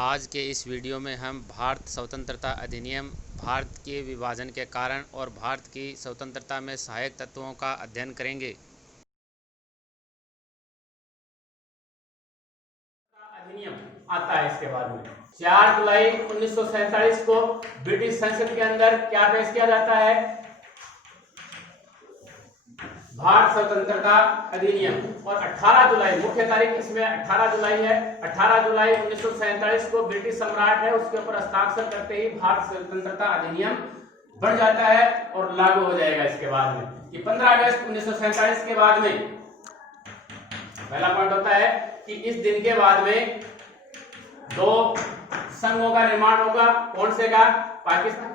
आज के इस वीडियो में हम भारत स्वतंत्रता अधिनियम, भारत के विभाजन के कारण और भारत की स्वतंत्रता में सहायक तत्वों का अध्ययन करेंगे। अधिनियम आता है इसके बाद में 4 जुलाई 1947 को ब्रिटिश संसद के अंदर क्या पेश किया जाता है? भारत स्वतंत्रता अधिनियम। और 18 जुलाई मुख्य तारीख इसमें 18 जुलाई है। 18 जुलाई 1947 को ब्रिटिश सम्राट है उसके ऊपर हस्ताक्षर करते ही भारत स्वतंत्रता अधिनियम बन जाता है और लागू हो जाएगा। इसके बाद में कि 15 अगस्त 1947 के बाद में पहला पॉइंट होता है कि इस दिन के बाद में 2 संघों का निर्माण होगा। कौन से का? पाकिस्तान।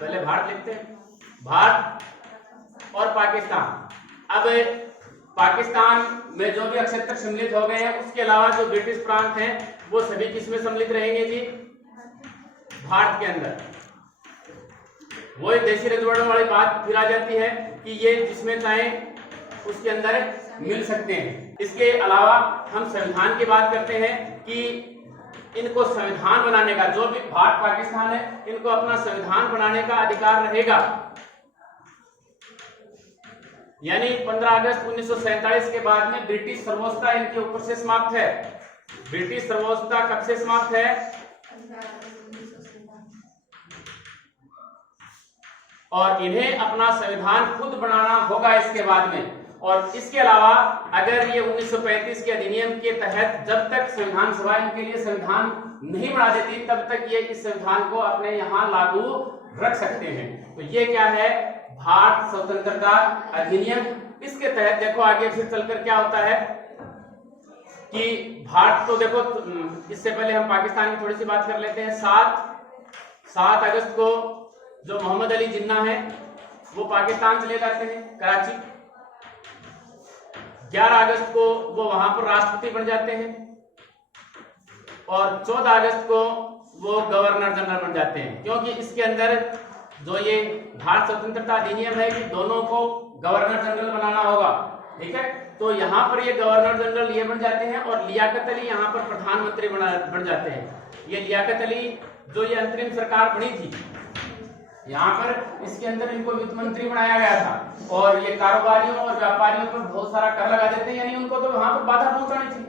पहले भारत लिखते हैं, भारत और पाकिस्तान। अब पाकिस्तान में जो भी क्षेत्र सम्मिलित हो गए हैं उसके अलावा जो ब्रिटिश प्रांत हैं वो सभी किसमें सम्मिलित रहेंगे जी? भारत के अंदर। वो देशी रजवाड़ों वाली बात फिर आ जाती है कि ये जिसमें चाहें उसके अंदर मिल सकते हैं। इसके अलावा हम संविधान की बात करते हैं कि इनको संविधान बनाने का, जो भी भारत पाकिस्तान है इनको अपना संविधान बनाने का अधिकार रहेगा। यानी 15 अगस्त 1947 के बाद में ब्रिटिश सर्वोच्चता इनके ऊपर से समाप्त है। ब्रिटिश सर्वोच्चता कब से समाप्त है? और इन्हें अपना संविधान खुद बनाना होगा इसके बाद में। और इसके अलावा अगर ये 1935 के अधिनियम के तहत जब तक संविधान सभा इनके लिए संविधान नहीं बना देती तब तक ये इस संविधान को अपने यहाँ लागू रख सकते हैं। तो ये क्या है? भारत स्वतंत्रता अधिनियम। इसके तहत देखो आगे फिर चलकर क्या होता है कि भारत, तो देखो इससे पहले हम पाकिस्तान की थोड़ी सी बात कर लेते हैं। 7 अगस्त को जो मोहम्मद अली जिन्ना है वो पाकिस्तान चले जाते हैं, कराची। 11 अगस्त को वो वहां पर राष्ट्रपति बन जाते हैं और 14 अगस्त को वो गवर्नर जनरल बन जाते हैं। क्योंकि इसके अंदर जो ये भारत स्वतंत्रता अधिनियम है कि दोनों को गवर्नर जनरल बनाना होगा, ठीक है। तो यहाँ पर ये गवर्नर जनरल ये बन जाते हैं और लियाकत अली यहाँ पर प्रधानमंत्री बन जाते हैं। ये लियाकत अली जो ये अंतरिम सरकार बनी थी यहाँ पर, इसके अंदर इनको वित्त मंत्री बनाया गया था और ये कारोबारियों और व्यापारियों पर बहुत सारा कर लगा देते हैं, यानी उनको तो वहां पर बाधा पहुंचानी थी।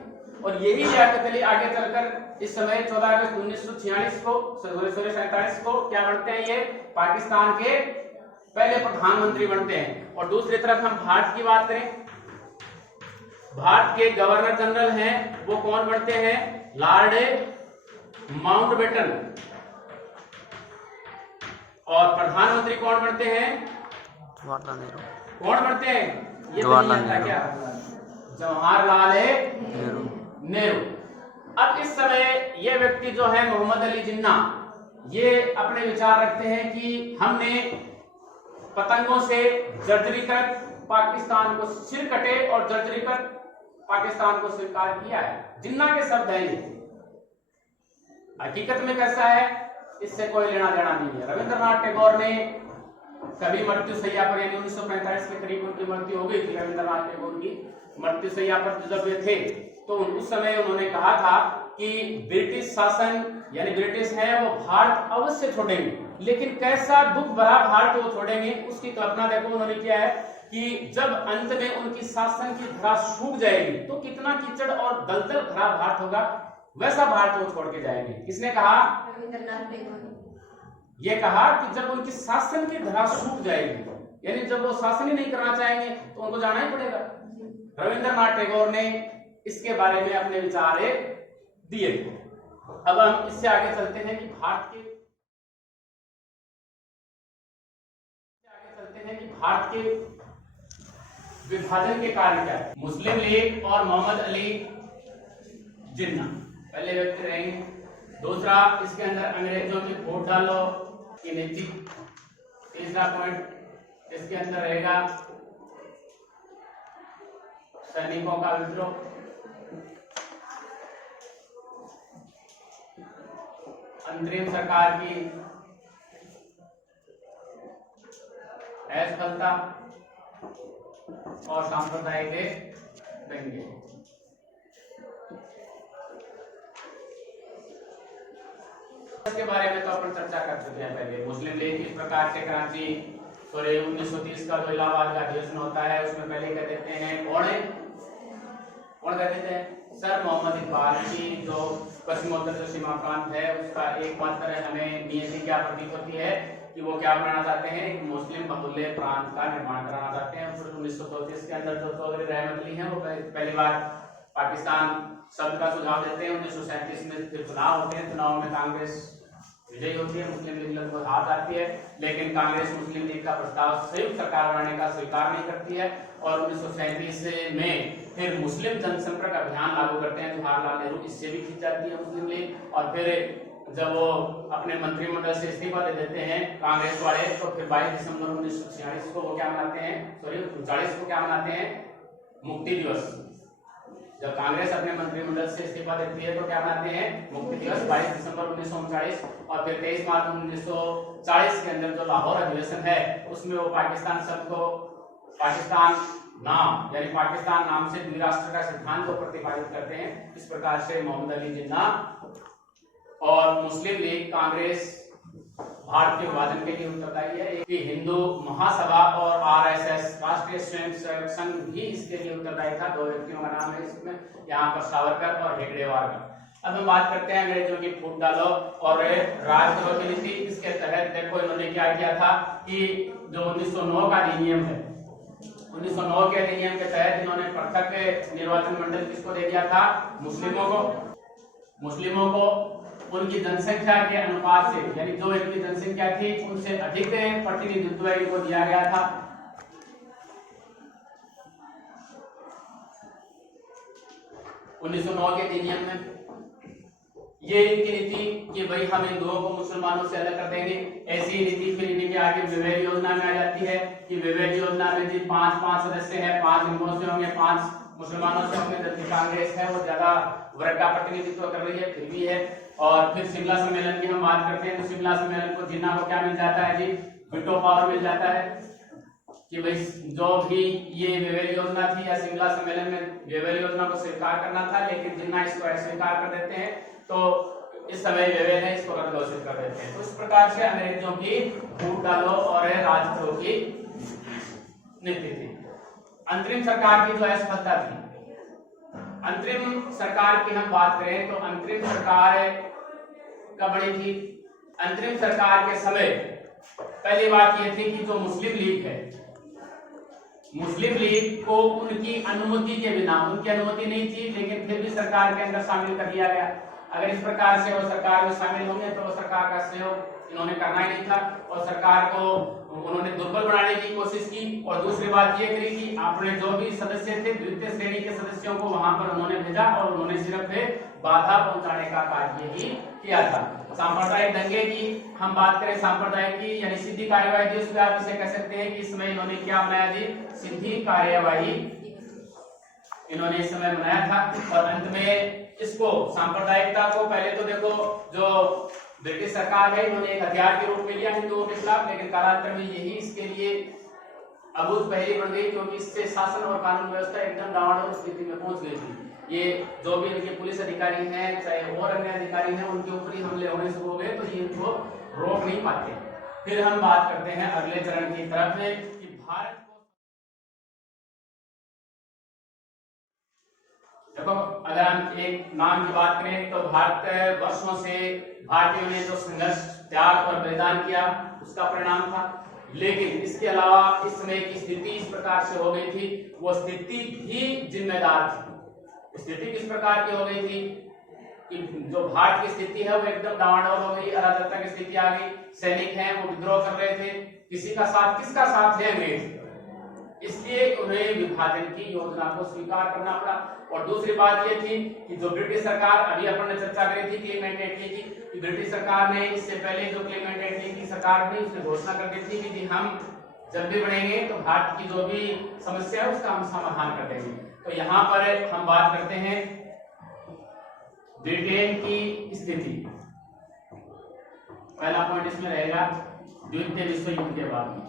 और यही लियाकत अली आगे चलकर इस समय 14 अगस्त 1946 को 1947 को क्या बनते हैं? ये पाकिस्तान के पहले प्रधानमंत्री बनते हैं। और दूसरी तरफ हम भारत की बात करें, भारत के गवर्नर जनरल हैं वो कौन बनते हैं? Lord Mountbatten. और प्रधानमंत्री कौन बनते हैं? जवाहरलाल नेहरू। कौन बनते हैं? ये तो नहीं जानता क्या? जवाहरलाल नेहरू। अब इस समय ये व्यक्ति जो है मोहम्मद अली जिन्ना, ये अपने विचार रखते हैं कि हमने पतंगों से जर्जरीकृत पाकिस्तान को सिर कटे और जर्जरीकृत पाकिस्तान को स्वीकार किया है। जिन्ना के शब्द है ये। हकीकत में कैसा है इससे कोई लेना देना नहीं है। रविंद्रनाथ टैगोर ने कभी मृत्यु शैया पर, यानी 1945 के करीब उनकी मृत्यु हो गई थी, रविंद्रनाथ टैगोर की मृत्यु शैया पर जब वे थे तो उस समय उन्होंने कहा था कि ब्रिटिश शासन यानी ब्रिटिश है वो भारत अवश्य छोड़ेंगे, लेकिन कैसा दुख भरा भारत वो छोड़ेंगे उसकी कल्पना देखो उन्होंने किया है कि जब अंत में उनकी शासन की धरा सूख जाएगी तो कितना कीचड़ और दलदल भरा भारत होगा, वैसा भारत वो छोड़ के जाएंगे। किसने कहा? रविंद्रनाथ टैगोर। ये कहा कि जब उनकी शासन की धरा सूख जाएगी, यानी जब वो शासन ही नहीं करना चाहेंगे तो उनको जाना ही पड़ेगा। रविंद्रनाथ टैगोर ने इसके बारे में अपने विचार दिए। अब हम इससे आगे चलते हैं कि भारत के विभाजन के कारण क्या है। मुस्लिम लीग और मोहम्मद अली जिन्ना पहले व्यक्ति रहेंगे। दूसरा, इसके अंदर अंग्रेजों की वोट डालो की नीति। तीसरा पॉइंट इसके अंदर रहेगा सैनिकों का विद्रोह। अंतरिम सरकार की असफलता और सांप्रदायिक दंगे। इसके बारे में तो अपन चर्चा कर चुके हैं पहले। मुस्लिम लीग इस प्रकार से क्रांति 1930 का जो इलाहाबाद का अधिवेशन होता है उसमें पहले कह देते हैं कौन कह देते हैं सर मोहम्मद इकबाल की जो पश्चिमोत्तर जो सीमा प्रांत है उसका एकमात्र हमें नियति क्या प्रतीत होती है कि वो क्या बनाना चाहते हैं, एक मुस्लिम बहुल्य प्रांत का निर्माण कराना चाहते हैं। फिर 1934 के अंदर जो चौधरी रहमत अली हैं वो पहली बार पाकिस्तान शब्द का सुझाव देते हैं। 1937 में फिर चुनाव होते हैं, चुनाव में कांग्रेस विजयी होती है, मुस्लिम लीग लगभग हार जाती है, लेकिन कांग्रेस मुस्लिम लीग का प्रस्ताव संयुक्त सरकार बनाने का स्वीकार नहीं करती है और 1937 में फिर मुस्लिम जनसंपर्क अभियान लागू करते हैं जवाहरलाल नेहरू, इससे भी खींच जाती है मुस्लिम लीग। और फिर जब वो अपने मंत्रिमंडल से इस्तीफा दे देते हैं कांग्रेस वाले, तो फिर 22 दिसंबर 1946 को वो क्या मनाते हैं, 39 को क्या मनाते हैं, मुक्ति दिवस। जब कांग्रेस अपने मंत्रिमंडल से इस्तीफा देती है तो क्या मनाते हैं, मुक्ति दिवस 22 दिसंबर 1939। और फिर 23 मार्च 1940 के अंदर जो लाहौर अधिवेशन है उसमें वो पाकिस्तान शब्द को पाकिस्तान नाम यानी पाकिस्तान नाम से द्विराष्ट्र का सिद्धांत को प्रतिपादित करते हैं। इस प्रकार से मोहम्मद अली जिन्ना और मुस्लिम लीग कांग्रेस भारत के विभाजन के लिए उत्तरदायी है। कि हिंदू महासभा और आरएसएस राष्ट्रीय स्वयंसेवक संघ भी इसके लिए उत्तरदायी था। 2 व्यक्तियों का नाम है इसमें, यहाँ पर सावरकर और हेगड़ेवार का। अब हम बात करते हैं अंग्रेजों की फूट डालो और राजद्रोह की नीति। इसके तहत देखो इन्होंने क्या किया था कि जो 1909 का अधिनियम है, 1909 के अधिनियम के तहत इन्होंने पृथक निर्वाचन मंडल किसको दे दिया था, मुस्लिमों को उनकी जनसंख्या के अनुपात से, यानी जो इनकी जनसंख्या थी उनसे अधिक प्रतिनिधित्व इनको दिया गया था। उन्नीस सौ 1909 के अधिनियम में ये इनकी नीति कि भाई हम हिंदुओं को मुसलमानों से अलग कर देंगे। ऐसी नीति फिर इनके आगे विवेक योजना में आ जाती है कि विवेक योजना में जी 5 सदस्य हैं, 5 हिंदुओं से होंगे, 5 मुसलमानों से होंगे, जबकि कांग्रेस है वो ज्यादा वर्ग का प्रतिनिधित्व कर रही है, फिर भी है। और फिर शिमला सम्मेलन की हम बात करते हैं तो शिमला सम्मेलन को जिन्ना को क्या मिल जाता है जी, वीटो पावर मिल जाता है कि भाई जो भी ये वेवेल योजना थी या शिमला सम्मेलन में वेवेल योजना को स्वीकार करना था, लेकिन जिन्ना इसको अस्वीकार कर देते हैं तो इस समय वेवेल है इसको रद्द घोषित कर देते हैं। तो इस प्रकार से अंग्रेजों की फूट डालो और राजद्रोह की नीति थी। अंतरिम सरकार की जो असफलता थी, अंतरिम सरकार की हम बात करें तो अंतरिम सरकार कब बनी थी। अंतरिम सरकार के समय पहली बात यह थी कि जो मुस्लिम लीग है, मुस्लिम लीग को उनकी अनुमति के बिना, उनकी अनुमति नहीं थी लेकिन फिर भी सरकार के अंदर शामिल कर दिया गया। अगर इस प्रकार से वो सरकार में शामिल होंगे तो वो सरकार का सहयोग इन्होंने करना ही नहीं था और सरकार को उन्होंने दुर्बल बनाने की कोशिश की। और दूसरी बात ये करी कि आपने जो भी सदस्य थे द्वितीय श्रेणी के सदस्यों को वहां पर उन्होंने भेजा और उन्होंने सिर्फ बाधा पहुंचाने का कार्य ही किया था। सांप्रदायिक दंगे की हम बात करें, सांप्रदायिक की यानी सीधी कार्यवाही, उसमें आप इसे कह सकते हैं कि इसमें इन्होंने क्या बनाया जी, सीधी कार्यवाही इन्होंने इस समय बनाया था। और अंत में इसको सांप्रदायिकता को पहले तो देखो जो ब्रिटिश सरकार है इन्होंने एक हथियार के रूप में लिया हिंदुओं के खिलाफ, लेकिन कालांतर में यही इसके लिए अबूझ पहली बन गई क्योंकि इससे शासन और कानून व्यवस्था एकदम डावाडोल स्थिति में पहुंच गई थी। ये जो भी इनके पुलिस अधिकारी हैं चाहे और अन्य अधिकारी हैं उनके ऊपर ही हमले होने शुरू हो गए तो ये इनको रोक नहीं पाते। फिर हम बात करते हैं अगले चरण की तरफ कि भारत को, देखो अगर हम एक नाम की बात करें तो भारत वर्षों से भारतीयों ने जो संघर्ष, त्याग और बलिदान किया उसका परिणाम था। लेकिन इसके अलावा इस समय की स्थिति इस प्रकार से हो गई थी, वो स्थिति भी जिम्मेदार थी। स्थिति किस प्रकार की हो गई थी कि जो भारत की स्थिति है वो एकदम डावाडोल हो गई, अराजकता की स्थिति आ गई। सैनिक हैं वो विद्रोह कर रहे थे, किसका साथ है अंग्रेज, इसलिए उन्हें विभाजन की योजना को स्वीकार करना पड़ा। और दूसरी बात यह थी कि जो ब्रिटिश सरकार, अभी अपन ने चर्चा करी थी क्लेमेंट एटली की, कि ब्रिटिश सरकार ने इससे पहले जो क्लेमेंट एटली की सरकार थी उसने घोषणा कर दी थी कि हम जब भी बढ़ेंगे तो भारत की जो भी समस्या है उसका हम समाधान कर देंगे। तो यहाँ पर हम बात करते हैं ब्रिटेन की स्थिति। पहला पॉइंट इसमें रहेगा द्वितीय विश्व युद्ध के बाद में।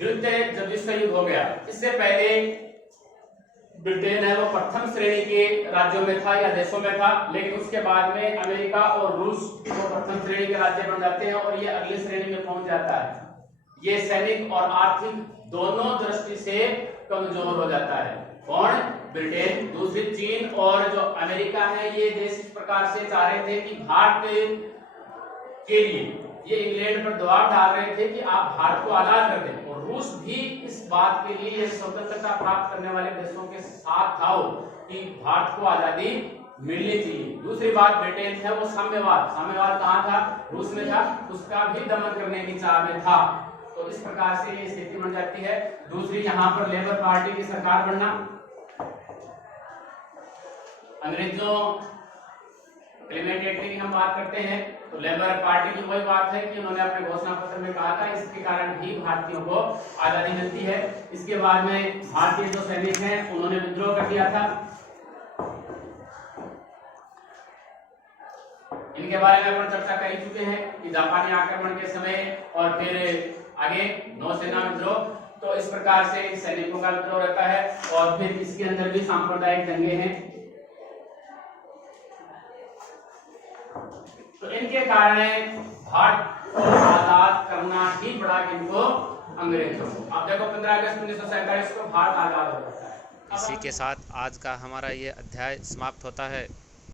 द्वितीय जब विश्व युद्ध हो गया, इससे पहले ब्रिटेन है वो प्रथम श्रेणी के राज्यों में था या देशों में था, लेकिन उसके बाद में अमेरिका और रूस वो प्रथम श्रेणी के राज्य बन जाते हैं और ये अगली श्रेणी में पहुंच जाता है। ये सैनिक और आर्थिक दोनों दृष्टि से कमजोर हो जाता है। कौन? ब्रिटेन। दूसरी चीन और जो अमेरिका है, ये देश इस प्रकार से चाह रहे थे कि भारत के लिए ये इंग्लैंड पर दबाव डाल रहे थे कि आप भारत को आजाद कर दें, और रूस भी इस बात के लिए स्वतंत्रता प्राप्त करने वाले देशों के साथ था कि भारत को आजादी मिलनी चाहिए। दूसरी बात ब्रिटेन है वो साम्यवाद कहाँ था? रूस में था, उसका भी दमन करने की चाह में था। तो इस प्रकार से ये स्थिति बन जाती है। दूसरी यहाँ पर लेबर पार्टी की सरकार बनना। अंग्रेजों क्लेमेंट एक्ट की हम बात करते हैं तो लेबर पार्टी की वही बात है कि उन्होंने अपने घोषणा पत्र में कहा था इसके कारण ही भारतीयों को आजादी मिलती है। इसके बाद में भारतीय जो सैनिक हैं उन्होंने विद्रोह कर दिया था। इनके बारे में अपन चर्चा कर चुके हैं कि जापानी आक्रमण के समय और फिर आगे नौसेना विद्रोह। तो इस प्रकार से सैनिकों का विद्रोह रहता है और फिर इसके अंदर भी सांप्रदायिक दंगे हैं। तो इनके कारण भारत को आजाद करना ही पड़ा इनको, अंग्रेजों को। अब देखो 15 अगस्त 1947 को भारत आजाद हो जाता है। इसी के साथ आज का हमारा ये अध्याय समाप्त होता है।